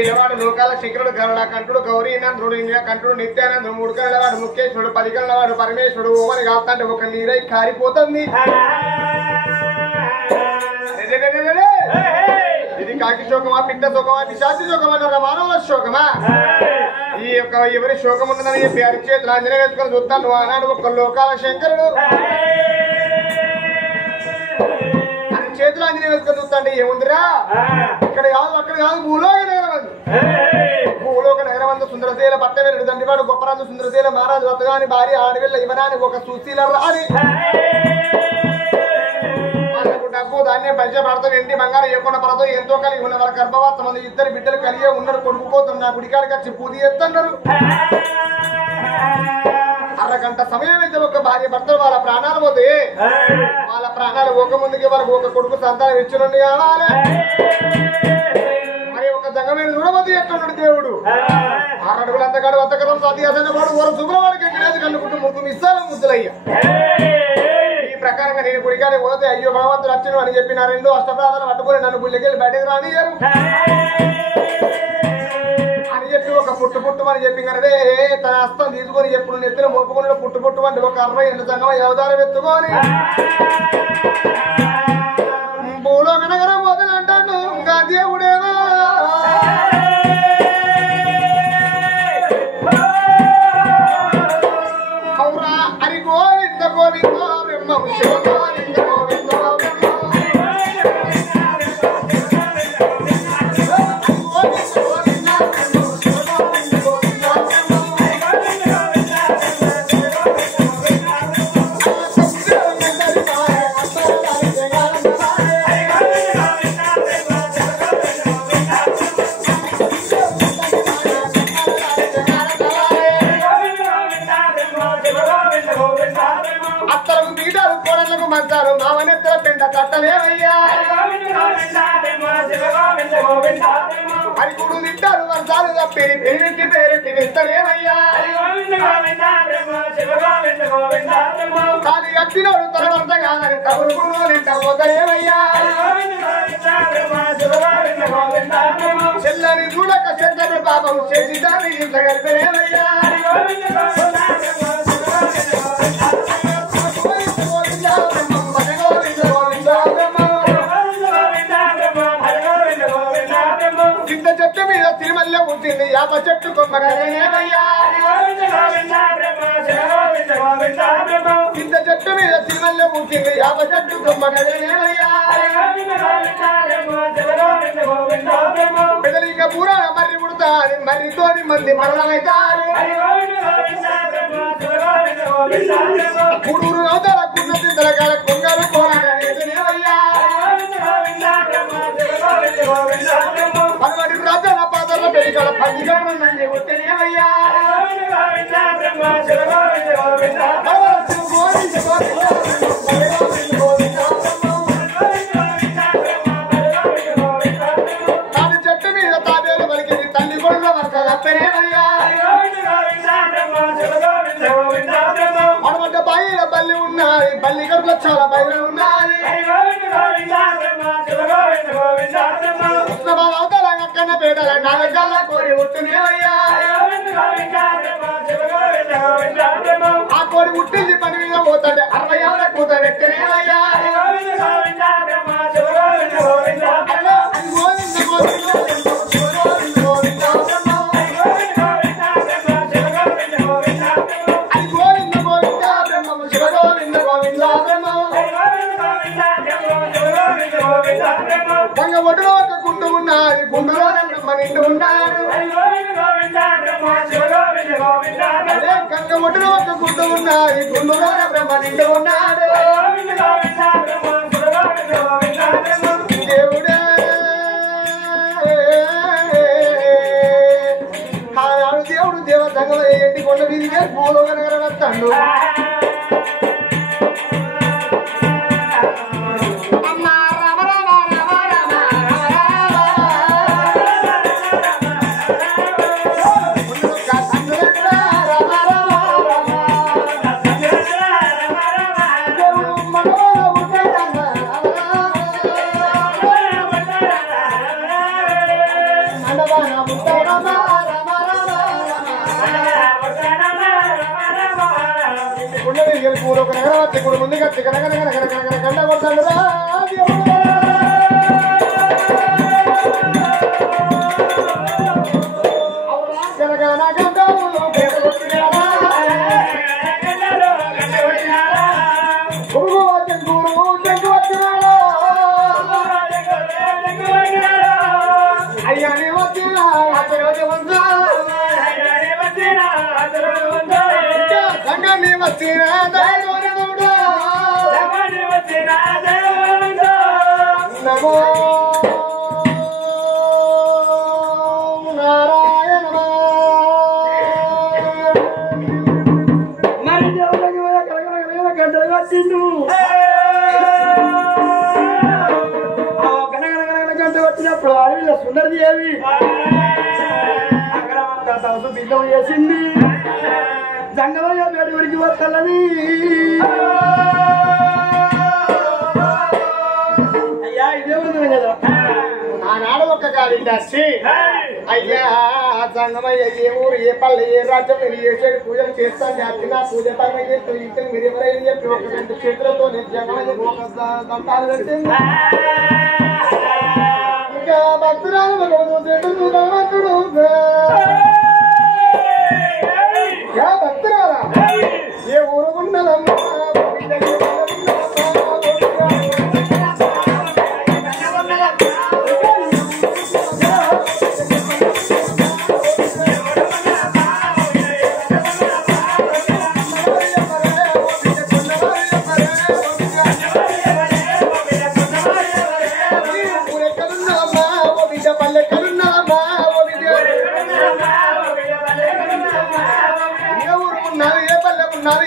ఏడవాడు లోకాల శంకరుడు గరుడ కంఠుడు గౌరీనందుడు కంఠుడు నిత్యానందుడు మూడు కళ్ళవాడు ముఖేశ్వరుడు 10 కళ్ళవాడు పరమేశ్వరుడు ఓమని కాస్తంటే ఒక నీరై కారిపోతుంది. ఇది కాకి శోకమా పిట్ట శోకమా పిశాచి శోకమా మానవుల శోకమా? ఈ యొక్క ఎవరి శోకం ఉన్నదని చెప్పి అరిచేతులు ఆంజనేయ వేసుకొని చూస్తాను. ఆనాడు ఒక లోకాల శంకరుడు చేతులు ఆంజనేయ వేసుకొని చూస్తాంటే ఏముందిరా ఇక్కడ కాదు అక్కడ కాదు భూలోక నగరం అందు. భూలోక నగరం అందు సుందరశీల పట్ట వెళ్ళడు దండివాడు గొప్పరాజు సుందరశీల మహారాజు వత్తగాని భార్య ఆడవిల్ల ఇవనాని ఒక సుశీల రాని డబ్బు ధాన్యం పంచబడతాం ఎండి బంగారం ఏకుండా పడతాం ఎంతో కలిగి ఉన్న వాళ్ళ గర్భవాసం మంది 2 బిడ్డలు కలిగే ఉన్నారు. కొడుకుపోతున్నారు నా గుడికాడికి వచ్చి పూజ చేస్తున్నారు. అరగంట సమయం అయితే ఒక భార్య భర్తలు వాళ్ళ ప్రాణాలు పోతే వాళ్ళ ప్రాణాలు ఒక ముందుకి వాళ్ళకు ఒక కొడుకు సంతానం ఇచ్చినండి కావాలి. మరి ఒక జంగమైన చూడబోతు ఎట్టున్నాడు దేవుడు. 6 అడుగులు అంతగాడు వత్తకరం సాధ్యాసన వాడు ఓర శుభ్రవాడికి ఎక్కడేది కన్నుకుంటూ ముద్దు ఇస్తాను ముద్దులయ్యా. ఈ ప్రకారంగా నేను గుడికాడే పోతే అయ్యో భగవంతుడు వచ్చను అని చెప్పి నా 2 అష్టప్రాధాలు పట్టుకుని నన్ను గుళ్ళకెళ్ళి బయటకు రానియ్యారు అని చెప్పి ఒక పుట్టు అని చెప్పి కదే తన హస్తం తీసుకొని ఎప్పుడు నెత్తిన మొప్పుకుని పుట్టు అంటే ఒక 60 ఏళ్ళ సంగమ అవతారం ఎత్తుకొని భూలో వినగరం మొదలు అంటాడు ఇంకా దేవుడేవా అవురా అని గోవింద గోవింద బ్రహ్మ గోవింద గోవింద మంచారు మామనెత్తల పెండ తట్టలేవయ్యా అరికుడు తింటారు వర్షాలు తప్పిరి పెరిగి పేరెత్తి విస్తలేవయ్యా కాలి కట్టినోడు తన వర్ష కాదని తగులుకుడు నింట పోతలేవయ్యా చెల్లని చూడక చెల్లని పాపం చేసి దాని ఇంత గడిపలేవయ్యా చింత చెట్టు మీద తిరుమల ఉంటుంది యాప చెట్టు కొమ్మగలేవయ్యా చింత చెట్టు మీద తిరుమల ఉంటుంది యాప చెట్టు కొమ్మగలేవయ్యా పెదలిక పురాణ మర్రి పుడతారు మర్రితోని మంది మరణమైతారు కుడూరు అవతల కున్న తిద్దల కాల కొంగలు పోరాడలేవయ్యా పదవడి రాజన పాదల పెరిగల పండిగమని ఒత్తనేవయ్యా తాను చెట్టు మీద తాబేలు పలికింది తల్లి కొడుల వరక తప్పనేవయ్యా మనమంటే బాయిల బల్లి ఉన్నాయి బల్లి గడుపులో చాలా బయలు ఉన్నాయి అవతల అక్కన పేదల నాగల కోరి ఉట్టునేవయ్యా ఆ కోరి ఉట్టింది పని మీద పోతాడు 60 ఏళ్ళ కూత వ్యక్తినేవయ్యా గంగ ఒడ్డులో ఒక గుండు ఉన్నది గుండులో బ్రహ్మ నిండు ఉన్నాడు గంగ ఒడ్డులో ఒక గుండు ఉన్నది గుండులో బ్రహ్మ నిండు ఉన్నాడు దేవుడే ఆనాడు దేవుడు దేవతంగ ఎండి కొండ వీధికే భూలోక నగరం వస్తాడు ఉండదు గెలుపు ఒక నగరవచ్చి కూడా ముందుగా కండ కొట్టాడు అయ్యానే వచ్చినా సంగని వచ్చిన నమో నారాయణ మరి దేవుడికి గంటలు వచ్చిండు గంట వచ్చినప్పుడు అడవిలో సుందరదేవి అక్కడ బిల్లం చేసింది జంగమయ్య వేడి ఊరికి వస్తలని అయ్యా ఇదే ఉంది కదా ఆనాడు ఒక్క గాలి వచ్చి అయ్యా సంగమయ్య ఏ ఊరు ఏ పల్లె ఏ రాజ్యం మీరు ఏ చెడు పూజలు చేస్తాను చెప్పి నా పూజ పరంగా చేస్తూ ఇక్కడ మీరు ఎవరైనా చెప్పి ఒక రెండు చేతులతో జంగమయ్య ఒక దంతాలు పెట్టింది ఇంకా భక్తురాలు భగవంతుడు భక్తురాలా ఏ ఊరుకున్నదమ్మా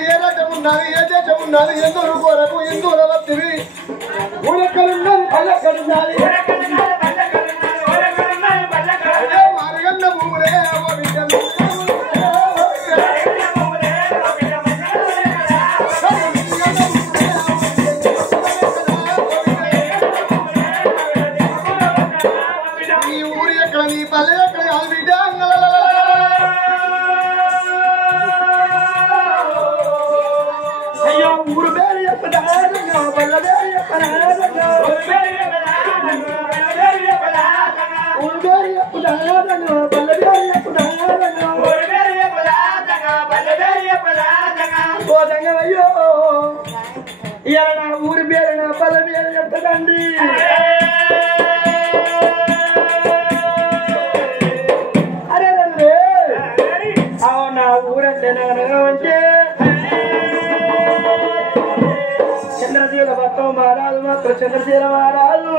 ఏ రాజ్యం ఉన్నది ఏ దేశం ఉన్నది ఎందుకు కొరకు ఎందుకు వస్తుంది ఊరెక్కడున్నది పల్లెక్కడున్నది అదే మారుగన్న భూములే నీ ఊరు ఎక్కడ నీ పల్లె ఎక్కడ కాదు బిడ్డ అయ్యో ఊరు పేరు చెప్పదా పల్ల పేరు చెప్పదా ఊరు పేరు చెప్పుదా పల్ల పేరు చెప్పుదా ఓ దంగమయ్యో ఇలా నా ఊరి పేరు నా పల్ల పేరు చెప్తాదండి అరే రండి నా ఊరంటే నగరమంటే చంద్రశీల భక్తం మహారాజు మాత్రం చంద్రశీల మహారాజు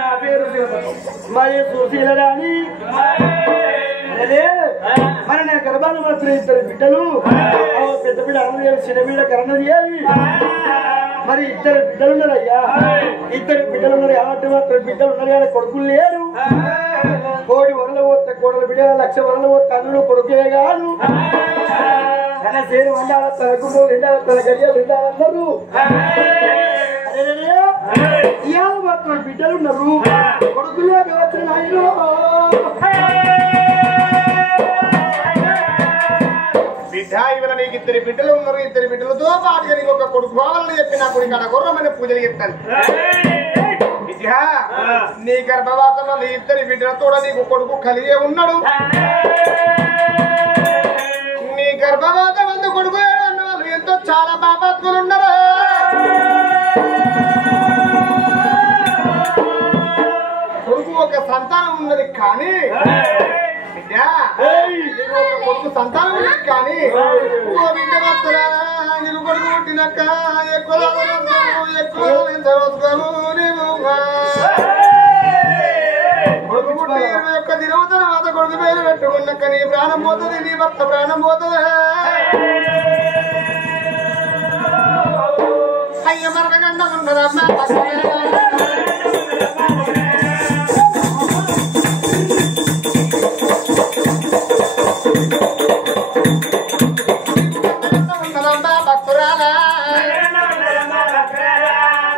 నా పేరు మరి సుశీల రాణి అదే మరి నా గర్భాలు మాత్రం ఇద్దరు బిడ్డలు పెద్ద బిడ్డ అన్నదేవి చిన్న బిడ్డ కరణదేవి మరి ఇద్దరు బిడ్డలు ఉన్నారయ్యా ఇద్దరు బిడ్డలు ఉన్నారు కాబట్టి మాత్రం బిడ్డలు ఉన్నారు కానీ కొడుకులు లేరు కోడి వరలు పోతే కోడలు బిడ్డ 1,00,000 వరలు పోతే అందులో కొడుకే కాదు తన సేరు వండాల తనకు రెండాల తన గడియలు రెండాలన్నారు ఇవాళ మాత్రం బిడ్డలు ఉన్నారు కొడుకులే కావచ్చు నాయన బిడ్డ ఇవాళ నీకు ఇద్దరు బిడ్డలు ఉన్నారు ఇద్దరు బిడ్డలతో పాటుగా నీకు ఒక కొడుకు కావాలని చెప్పి నా కొడుకు అక్కడ గుర్రమైన పూజలు చెప్తాను విద్య నీ గర్భవాసంలో నీ ఇద్దరి బిడ్డలతో నీకు కొడుకు కలిగే ఉన్నాడు నీ గర్భవాసం అందు కొడుకు అన్న వాళ్ళు ఎంతో చాలా పాపాత్ములు ఉన్నారు కొడుకు ఒక సంతానం ఉన్నది కానీ కొడుకు సంతానం ఉన్నది కానీ బిడ్డ వస్తారా నీకు కొడుకు పుట్టినాక ఎక్కువ కొడుకు పుట్టి 21 దినం తర్వాత కొడుకు పేరు పెట్టుకున్నాక నీ ప్రాణం పోతుంది నీ భర్త ప్రాణం పోతుంది అయ్య మరణగండ ఉన్నదమ్మా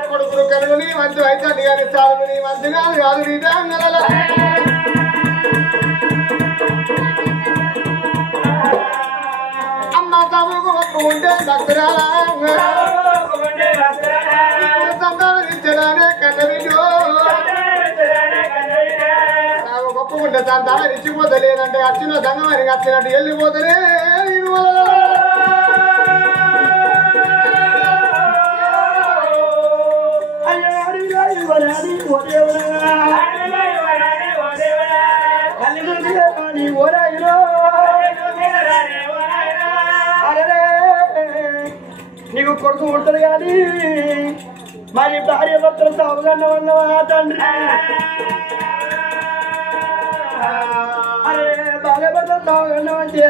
కొడుకులు కనులు నీ మంచి అయితే కానీ చాలు నీ మంచి కాదు కాదు నీ దాంగల అమ్మ తమ్ముడు ఒప్పుకుంటే భక్తురాలా సంతానం ఇచ్చడానే కన్నబిడ్డో నాకు ఒప్పుకుంటే సంతానం ఇచ్చిపోతే లేదంటే వచ్చిన దంగమని వచ్చినట్టు వెళ్ళిపోతేనే నీకు కొడుకు ఉంటుంది కానీ మరి భార్య భర్తలు సాగుగా ఉన్నవా తండ్రి అరే భార్య భర్తలు సాగున్నామంటే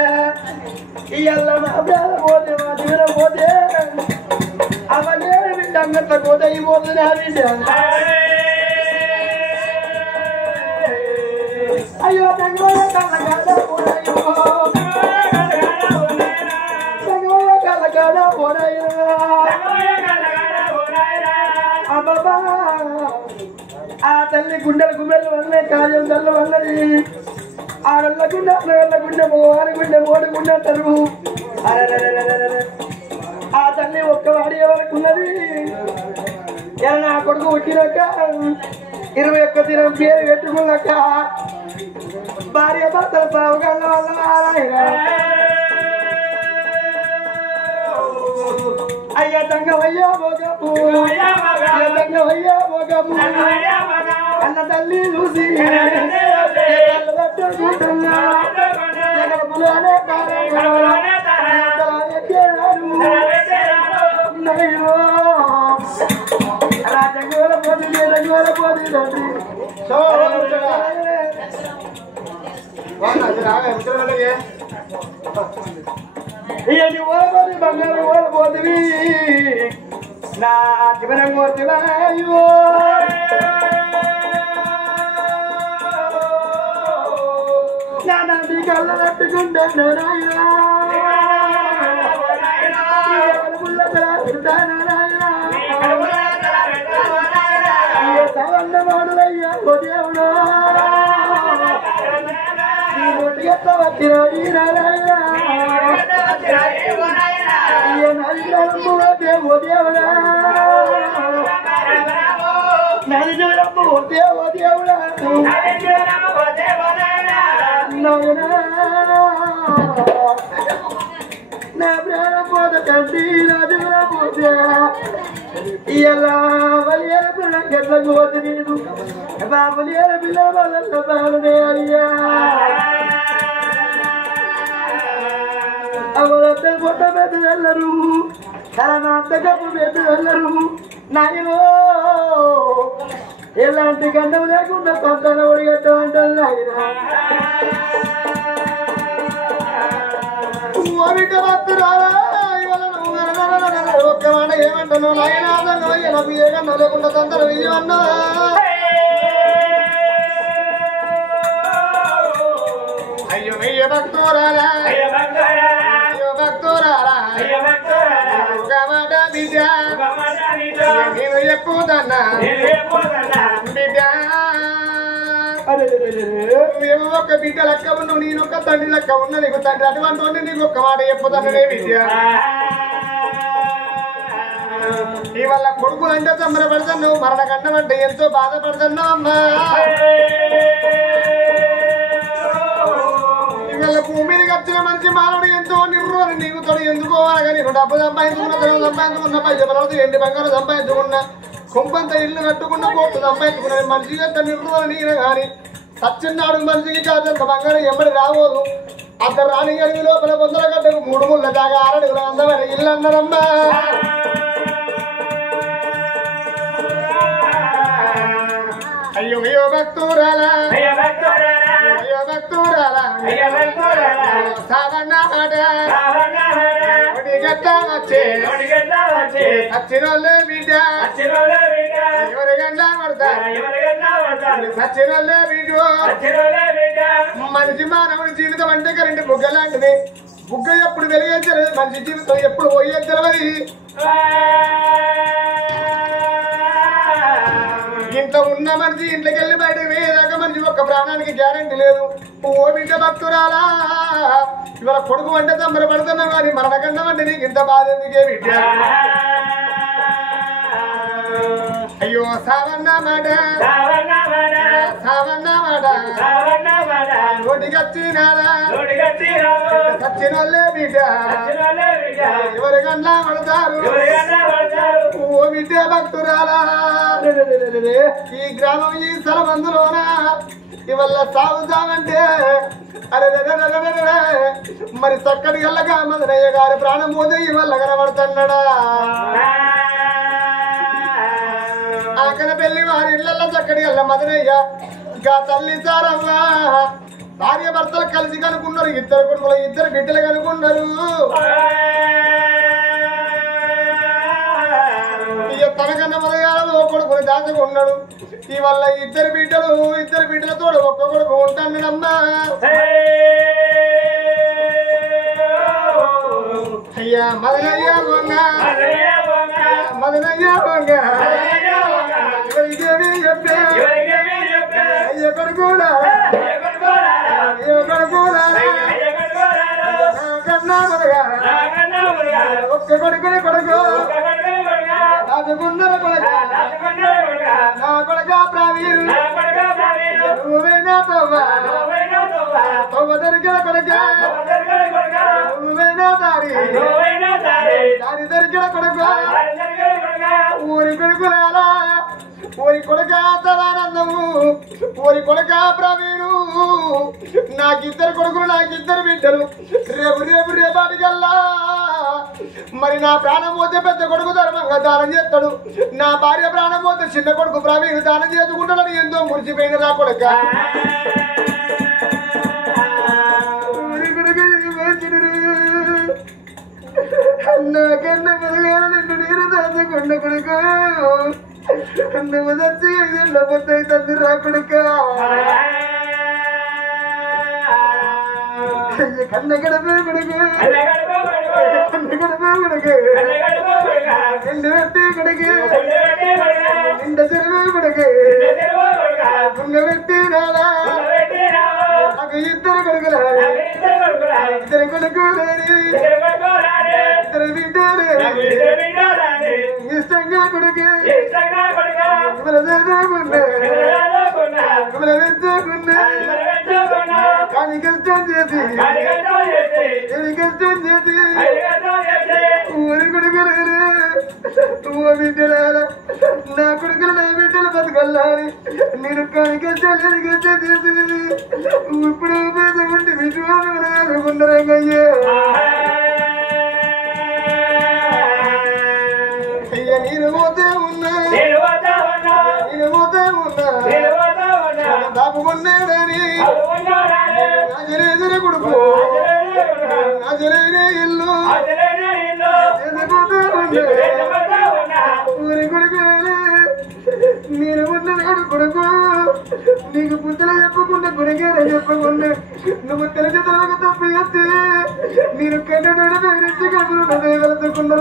ఇవాళ మా ప్రాణ పోతే మా జీవనం పోతే అవన్నీ బిడ్డ అంగట్ల పోతే ఈ పోతుంది ఆ బిడ్డ అయ్యో తంగయ్య కళ్ళగాడ పోరాయో తంగయ్య కళ్ళగాడ పోరాయో అబ్బా ఆ తల్లి గుండెలు గుండెలు వల్లే కాజం తల్లి వల్లది ఆడళ్ళ గుండె అన్నగళ్ళ గుండె మగవారి గుండె మోడి గుండె తరువు ఆ తల్లి ఒక్కవాడి వరకు ఉన్నది నా కొడుకు పుట్టినాక 21 దినం పేరు పెట్టుకున్నాక భార్య భర్తల సాగుగల్ల వల్ల అయ్యా తంగవయ్యా భోగము తంగవయ్యా భోగము అన్న తల్లి చూసి రాజగోల పోతి రంగోల పోతి తండ్రి ఇవన్నీ ఓలపోతి బంగారు ఓలపోతివి నా జీవనం కోతివా నా నది కళ్ళ తట్టుకుంటే సవన్నమాడులయ్యా ఓ దేవుడా ఎట్లా వచ్చిన ఈ నారాయణ ఓ దేవుడా నది చూడమ్మ ఓ దేవుడా నా ప్రాణ పోత తండ్రి నా జీవన పోతే ఇలా వలియాల పిల్ల గట్లకు పోతే నేను బాబులియాల పిల్ల వాళ్ళ బాలునే అయ్యా అవలంతా పొట్ట పెద్దదల్లరు తన అంత కప్పు పెద్దదల్లరు నాయనో ఎలాంటి గండం లేకుండా సంతాన ఒడిగట్ట అంటారు నాయన బిడ్డ భక్తురాలా ఒక్క మాట ఏమంటాను నాయనాదన్నో నాకు ఏ గండం లేకుండా సంతాన విజయమన్నా అయ్యో అయ్య భక్తురాలా అయ్యో భక్తురాలా ఒక మాట బిడ్డ నేను చెప్పుదన్నా బిడ్డ మేము ఒక బిడ్డ లెక్క ఉన్నావు నేను ఒక తండ్రి లెక్క ఉన్నా నీకు తండ్రి అటువంటి నీకు ఒక్క మాట చెప్పుతానే విద్య ఇవాళ కొడుకులు అంటే సంబరపడుతున్నావు మరణ కన్నం అంటే ఎంతో బాధపడుతున్నావు అమ్మా ఇవాళ భూమిని వచ్చిన మంచి మానవుడు ఎంతో నిర్రోని నీకు తొలి ఎందుకోవాలి నీకు డబ్బు సంపాదించుకున్న తెలుగు సంపాదించుకున్న పైసలు ఎండి బంగారం సంపాదించుకున్న కుంపంత ఇల్లు కట్టుకున్న కోట్లు సంపాదించుకున్న మనిషి ఎంత నిర్రోని నేను కానీ సచ్చిన్నాడు మనిషికి కాదంత బంగారం ఎమ్మడి రాబోదు అంత రాని అడుగు లోపల 100 గంటకు 3 ముళ్ళ దాకా 6 అడుగుల అందమైన ఇల్లు అన్నారమ్మా అయ్యో అయ్యో భక్తురాలా అయ్యో భక్తురాలా సావన్నా మాట వచ్చే సచ్చినోళ్ళే బిడ్డ ఎవరికన్నా పడతారు సచ్చినోళ్ళే బిడ్డ మనిషి మానవుడి జీవితం అంటే కరెంట్ బుగ్గ లాంటిది బుగ్గ ఎప్పుడు వెలిగించలేదు మనిషి జీవితం ఎప్పుడు పోయే తెలవది ఇంట్లో ఉన్న మనిషి ఇంట్లోకి వెళ్ళి బయటకు వేయదాకా మనిషి ఒక్క ప్రాణానికి గ్యారంటీ లేదు ఓ బిడ్డ భక్తురాలా ఇవాళ కొడుకు అంటే తమ్మర పడుతున్నావు కానీ మరణగండం అంటే నీకు ఇంత బాధ ఎందుకే బిడ్డ అయ్యో సావన్న మాట నోటికొచ్చినారా సచ్చినోళ్ళే బిడ్డ ఎవరికన్నా పడతారు ఓ బిడ్డ భక్తురాలా ఈ గ్రామం ఈ స్థలమందులోన ఇవల్ల సాగు సాగంటే అరే మరి చక్కటి గల్లగా మదనయ్య గారి ప్రాణం పోతే ఇవల్ల కనబడుతున్నాడా ఆకన పెళ్లి వారి ఇళ్లలో చక్కటి గల్ల మదనయ్య ఇంకా తల్లి సారవ్వా భార్య భర్తలు కలిసి కనుకున్నారు ఇద్దరు కొడుకులు ఇద్దరు బిడ్డలు కనుకున్నారు తనకన్నా మలయాళంలో కొడుకుని దాచుకున్నాడు ఈ వల్ల ఇద్దరు బిడ్డలతో ఒక్క కొడుకు ఉంటానమ్మా అయ్యా మదనయ్య చెప్పే అయ్య కొడుకుడా కన్నా మదగా ఒక్క కొడుకుని కొడుకు రాజగుండల కొడుక నా కొడుక ప్రావీణ్ నువ్వేనా తవ్వ దొరికిన కొడుక నువ్వేనా దారి దొరికిన కొడుక ఊరి కొడుకులాలా ఊరి కొడుక సదానందము ఊరి కొడుక ప్రవీణు నాకిద్దరు కొడుకులు నాకిద్దరు బిడ్డలు రేపాటికల్లా మరి నా ప్రాణం పోతే పెద్ద కొడుకు ధర్మంగా దానం చేస్తాడు నా భార్య ప్రాణం పోతే చిన్న కొడుకు ప్రవీణ్ దానం చేసుకుంటాడని ఎంతో మురిసిపోయిన నా కొడుక నాకన్నా పదివేల నిన్ను నీరు దాచుకున్న కొడుకు నువ్వు వచ్చి 5 ఏళ్ళ పొద్దు తండ్రి రా కొడుక కన్న గడపే కొడుకు నిండు పెట్టి కొడుకు నిండ చెరువే కొడుకు గుంగ పెట్టి నాలా నాకు ఇద్దరు కొడుకులా ఇద్దరు కొడుకులు ఇద్దరు బిడ్డలు ఇష్టంగా కొడుకు కానీ కష్టం చేసి కష్టం చేసి ఊరి కొడుకులు బిడ్డల నా కొడుకులు నా బిడ్డలు బతకల్లాని నేను కానీ కష్టం లేదు కష్టం చేసి ఇప్పుడు ఉండి విశ్వాసంగా అయ్యా నేను పోతే ఉన్నా బాబు కొన్నాడని నాజరేదర కొడుకు నాజరేనే ఇల్లు ఊరి కొడుకు నేను ఉన్నాడు కొడుకు నీకు పుత్తలు చెప్పకుండా కొడుకేనని చెప్పకుండా నువ్వు తెలిసి తలక తప్పి వస్తే నేను కన్నడ బెదిరించి కబురు వెళ్తుకుండా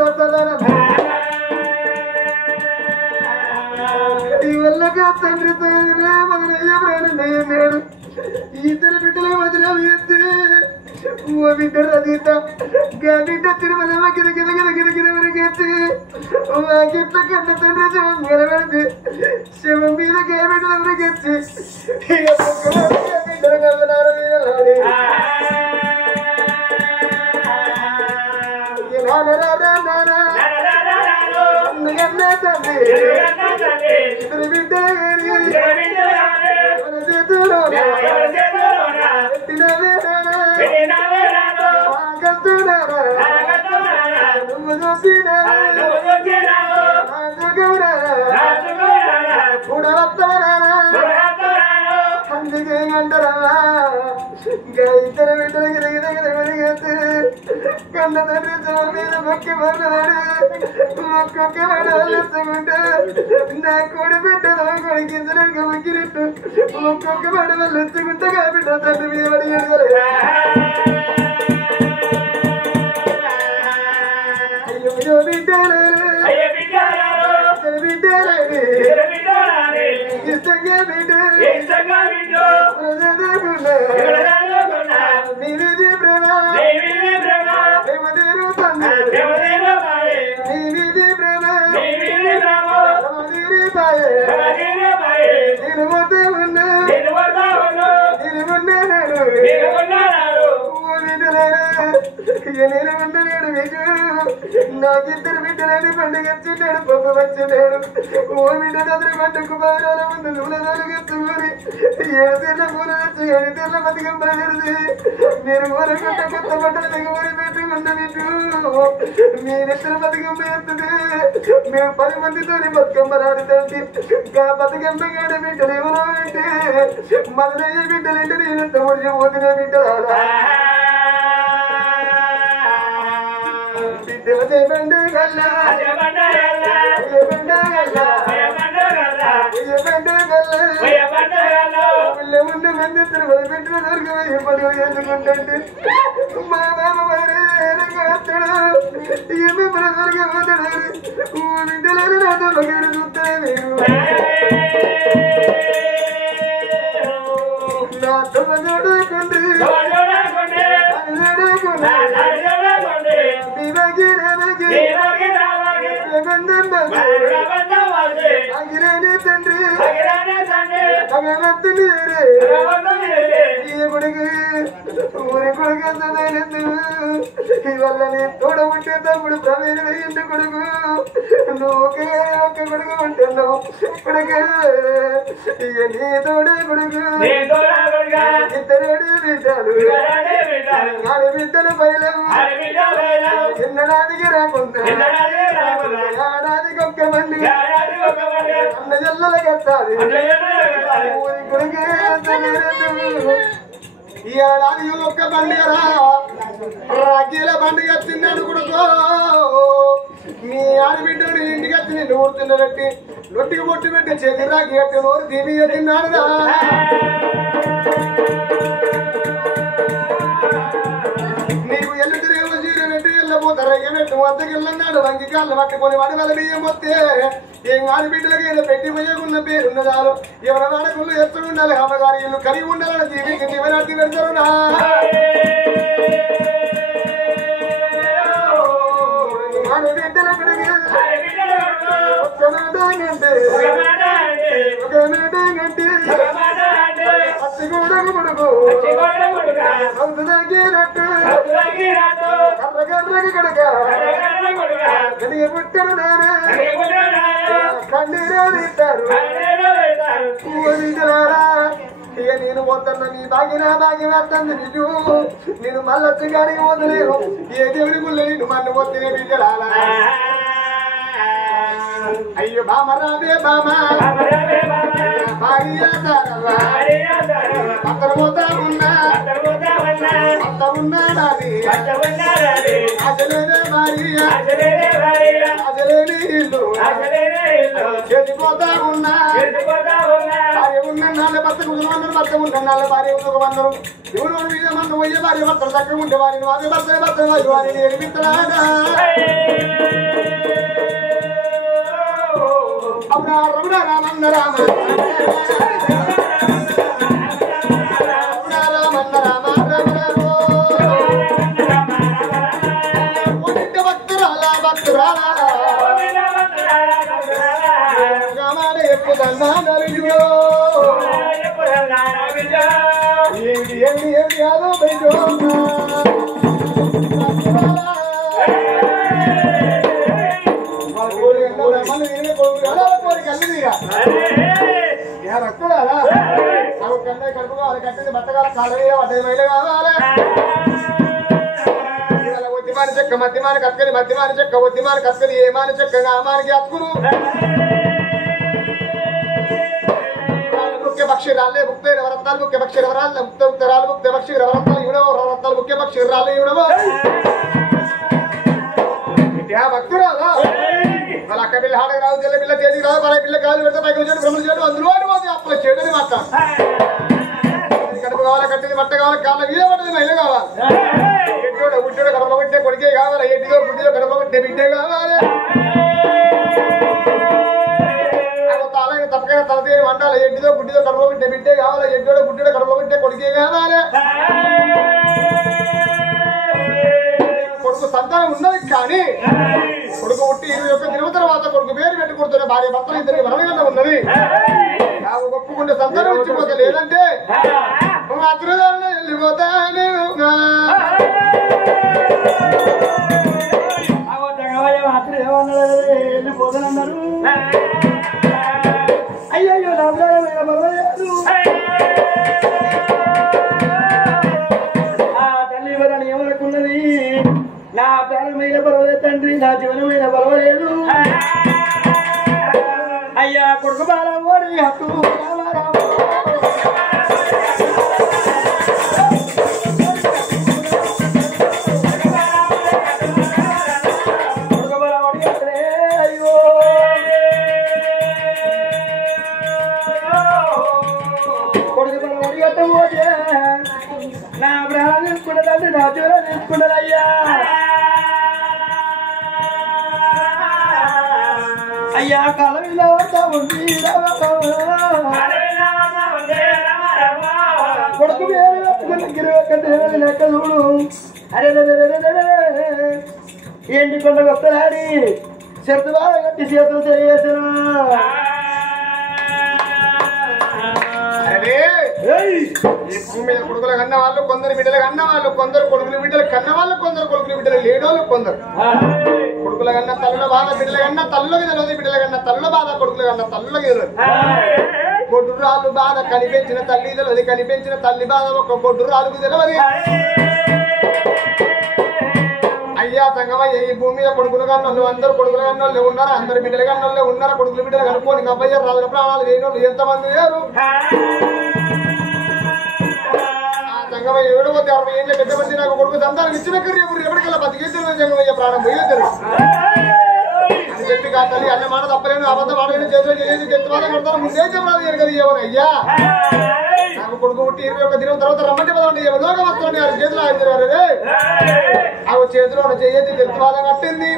ఈ వల్లగా తండ్రి మదనయ్య ప్రాణయ్యన్నాడు ఇద్దరు బిడ్డల వదిలేం ఎత్తి ఓ బిడ్డ రదీత గా బిడ్డ తిరుమల గిద వరకు ఎత్తి గిట్ల కన్న తండ్రి శవం నిలబెడితే శవం మీద గా బిడ్డల వరకు ఎత్తి బిడ్డలు కలనారు తండ్రి ఇద్దరు బిడ్డలు అందుకే అంటారా ఇద్దరు బిడ్డలు కన్న తండ్రి శవం మీద మొక్కి పడ్డవాడు ఒక్కొక్క వాడు వాళ్ళెత్తుకుంటే నా కొడి బిడ్డలు కొడికించడానికి మొక్కినట్టు ఒక్కొక్క వాడు వాళ్ళు ఎత్తుకుంటే బిడ్డ తండ్రి మీద పడి అయ్యో బిడ్డలు ఇష్టంగా బిడ్డ ప్రేమ నేనేడు మీకు నాకిద్దరు బిడ్డలేని పండుగ వచ్చినాడు పప్పు వచ్చినాడు ఓ బిడ్డ దగ్గర పండుగ బాగాల ముందు నూనెలు ఎత్తుకొని 7 తీర్ల పూల వచ్చి 7 తీర్ల బతికం బయలుదేరి మీరు ఊరకుంట కొత్త బట్టలు దిగుబడి పెట్టుకున్న మీకు మీరిద్దరు బతికం ఎత్తుది మేము 10 మందితో బతుకమ్మ రాడుతుంది బతుకమ్మ గడ బిడ్డలు ఎవరో అంటే మదనయ్య బిడ్డలంటే నేను తమ్ముడు పోతున్న బిడ్డలా బిడ్డల చేయబండి గల్లా ముందు మంది తిరుమల పెట్టిన దొరికి పడుగు ఎందుకుంటే మా బాబు వస్తాడు ఏమి దొరికి పోతాడు బిడ్డలని నాతో ఒకరు చూస్తాడు నా తొమ్మిది తండ్రి కొడుకు ఊరి కొడుకు ఇవల్ల నీ తోడబుట్టే తమ్ముడు ప్రవీణ వేయండి కొడుకు నువ్వు ఒకే ఒక్క కొడుకు ఉంటున్నావు కొడుకు ఇక నీ తోడే కొడుకు ఇద్దరు బిడ్డలు నాలుగు బిడ్డలు బయలు చిన్ననాదికి రాకుండా ఏడాదికి ఒక్క మంది అన్న జల్లల కట్టాలి ఊరి కొడుకే ఈ ఏడాది ఒక్క పండుగ రాఖీల పండుగ తిన్నాడు కొడుకో మీ ఆడబిడ్డను ఇంటికి వచ్చి నిన్ను ఊరుతున్నట్టు లొట్టికి పొట్టు పెట్టి చేతి రాఖీ కట్టి నోరు తీపి తిన్నాడు నీకు ఎల్లు తిరిగి చీరనట్టు వెళ్ళబోతారయ్యనట్టు వద్దకెళ్ళన్నాడు వంగి కాళ్ళు పట్టుకొని వాడి వల్ల బియ్యం వస్తే ఏం ఆడబిడ్డలకి ఏదో పెట్టి పోయకున్న పేరున్నదాలు ఎవరి వాడకుళ్ళు ఎత్తు ఉండాలి అమ్మగారి ఇల్లు కలిగి ఉండాలని దీనికి ఎవరట్టి పెడతారునా ఆడబిడ్డల కడిగి ఒక మేటంటే అచ్చిగూడకు కొడుకు తగ్గినట్టు కర్రగర్రకి కడక కడిగి పుట్టడు నానే కన్నీరే ఇస్తారు ఇక నేను పోతున్నా నీ బాగినా బాగి వస్తుంది నిజు నేను మళ్ళొచ్చి గాడికి పోతలేను ఏ దేవుడి గుళ్ళ నిన్ను మన్ను పోతే బిడ్డలాలా అయ్యో బామ రాబే బామ అతను పోతా ఉన్నా అత్త ఉన్నాడాది అసలేనే భార్య అసలేని ఇల్లు చెడిపోతా ఉన్నా భార్య ఉన్న నాళ్ళ భర్తకు ఉన్నారు భర్త ఉన్న నాళ్ళ భార్య ఉండరు ఎవరు మీద మన పోయే భార్య భర్తలు చక్కగా ఉంటే వారిని వారి భర్త భర్త వారిని ఎరిపిస్తాడా అప్పుడు రమణ రామన్న రామ కడుపు కావాలి కట్టింది బట్టగాల కాలమే అడ్డది మైలు కావాలి ఒత్తిమాని చెక్క మధ్యమాని కక్కని మధ్యమాని చెక్క ఒత్తిమాని కక్కని ఏమాని చెక్క నామానికి అక్కును ముఖ్య పక్షి రాళ్ళే ముక్తే రవరత్నాలు ముఖ్య పక్షి రవరాలు ముక్త ముక్తరాలు ముక్త పక్షి రవరత్నాలు ఇవ్వడవో రవరత్నాలు ముఖ్య పక్షి రాళ్ళు ఇవ్వడవో భక్తురాలా వాళ్ళ అక్క పిల్ల హాడకి రావు తెల్ల పిల్ల చేతికి రావు మన పిల్ల కాలు పెడితే పైకి వచ్చాడు బ్రహ్మలు చేయడం అందులో అప్పుల చేయడని మాట్లాడు కడుపు కావాలి కట్టింది బట్ట కావాలి కాళ్ళ మీద పట్టది మహిళ కావాలి ఎట్టోడు గుడ్డోడు కడప పెట్టే కొడుకే కావాలి ఎట్టిదో గుడ్డిదో కడప పెట్టే బిడ్డే కావాలి తాళైన తప్పకైనా తలతీని వండాలి ఎట్టిదో గుడ్డిదో కడప పెట్టే బిడ్డే కావాలి ఎట్టోడు గుడ్డోడు కడప పెట్టే కొడుకే కావాలి కొడుకు సంతానం ఉన్నది కానీ కొడుకు పుట్టి 21 దినం తర్వాత కొడుకు పేరు పెట్టుకుంటున్న భార్య భర్తలు ఇద్దరికి మరణంగా ఉన్నది ఒప్పుకుంటే సంతానం ఇచ్చిపోతే లేదంటే మాతృదాన్ని వెళ్ళిపోతాను అయ్యయ్యో నా ప్రాణమైన పర్వాలేదు ఆ తల్లి ఎవరని ఎవరకున్నది నా ప్రాణమైన పర్వాలేదు తండ్రి నా జీవనమైన పర్వాలేదు అయ్యా కొడుకు బాల ఓడి హక్కు నా ప్రాణం తీసుకున్నదండి నా జీవనం తీసుకున్నదయ్యా అయ్యా కాలం ఇలా ఉంది కొడుకు లెక్క చూడు అరే ఏంటి కొండకు వస్తారని చెత్త బాగా కట్టి చేతులు తెలియజేసిన ఈ భూమి మీద కొడుకులు కన్న వాళ్ళు కొందరు బిడ్డలు కన్న వాళ్ళు కొందరు కొడుకులు బిడ్డలు కన్న వాళ్ళు కొందరు కొడుకులు బిడ్డలు లేడోళ్ళు కొందరు కొడుకుల కన్నా తల్లుల బాధ బిడ్డల కన్నా తల్లుకి తెలియదు బిడ్డల కన్నా తల్లుల బాధ కొడుకుల కన్నా తల్లులకి తెలియదు కొడురాలు బాధ కనిపించిన తల్లి తెలియదు కనిపించిన తల్లి బాధ ఒక కొడురాలకు తెలియదు అయ్యా సంగమయ్య ఈ భూమి మీద కొడుకులు కన్నోళ్ళు అందరు కొడుకులు కన్నోళ్ళు ఉన్నారు అందరు బిడ్డలు కన్నోళ్ళు ఉన్నారు కొడుకులు బిడ్డలు కనుక్కోని అబ్బాయి రాజుల ప్రాణాలు వేయనోళ్ళు ఎంతమంది లేరు సంగమయ్య 760 ఏళ్ళ పెద్ద మంది నాకు కొడుకు సంతానం ఇచ్చిన ఎవరికల్లా బతికేద్దరు సంగమయ్య ప్రాణం పోయేద్దరు అని చెప్పి కా తల్లి అన్న మాట తప్పలేను అబద్ధం ఆడని చేతులు చేసి గెత్తువాదం కడతాను ముందే చెప్పరాదు ఎరగదు ఎవరయ్యా నాకు కొడుకు పుట్టి 21 దినం తర్వాత రమ్మంటే పదండి ఎవరిలోగా వస్తాను వారి చేతులు ఆగించారు రే అవి చేతిలో చేయొద్దు గెత్తువాదం కట్టింది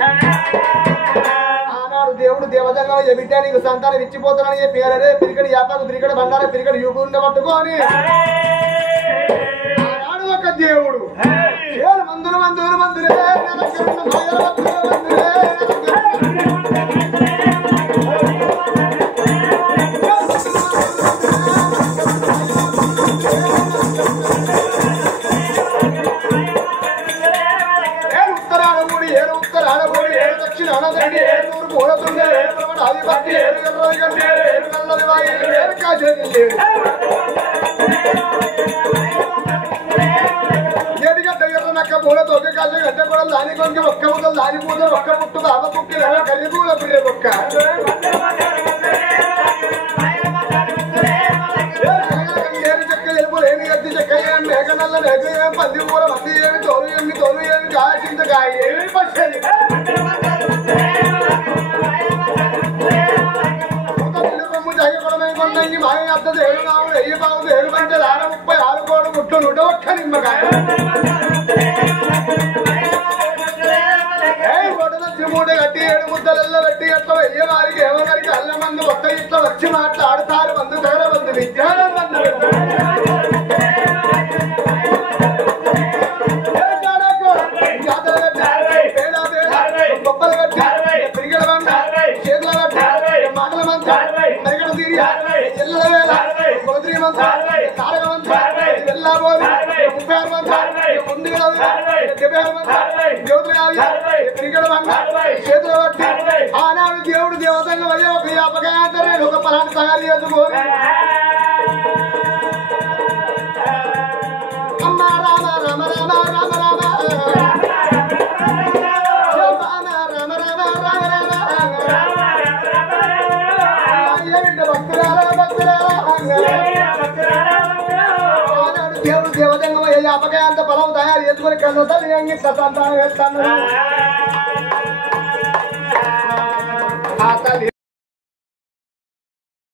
ఆనాడు దేవుడు దేవతంగా బిడ్డ నీకు సంతానం ఇచ్చిపోతానని చెప్పి అరే పిరికడి యాపాకు పిరికడి బండారా పిరికడి యూపు ఉండ పట్టుకోని ఆనాడు ఒక దేవుడు మందులు మందులు మందులే నక్క పూల తొక్క కాదు గడ్డ కూడా దాని కొంచెం ఒక్క ముద్దలు దాని పూజలు ఒక్క పుట్టు బాబ కుక్కి కలి పూల పిల్లే ఒక్క చెక్క తెలుపు లేని గట్టి చెక్క ఏమి మేక నల్ల మేక ఏమి పంది పూల మంది ఏమి తోలు ఏమి కాయ చింతకాయ ఏమి పచ్చడి కొండంగి మాయ అద్ద ఏడు నావు వెయ్యి బావు ఏడు పంటే 36 కోడు ముట్టు 101 నిమ్మకాయ మూట కట్టి 7 ముద్దలలో పెట్టి అట్లా వెయ్యి వారికి ఎవరికి అల్ల మంది ఒక్క ఇట్లా వచ్చి మాట్లాడుతారు మందు దగ్గర మంది విజ్ఞానం మందు గొప్పలు కట్టి పిరిగడ బండ చేతుల కట్టి మాటల మంది మరిగడ తీరి ఎల్ల వేళ కొలద్రి మంది తారక మంది వెళ్ళబోదు 36 మంది ముందు 76 మంది జ్యోతులు కాదు పిరిగడ బండ చేతులు కట్టి ఆనాడు దేవుడు దేవతంగా వయ్యే ఒక వ్యాపకాంతరే ఒక పలాన్ని తయారు చేసుకోని అమ్మ రామ రామ రామ రామ రామ దేవుడు దేవతంగా వ్యాపకాంత బలం తయారు చేసుకుని కన్ను తల్లి అంగిట్ల సంతానం వేస్తాను ఆ తల్లి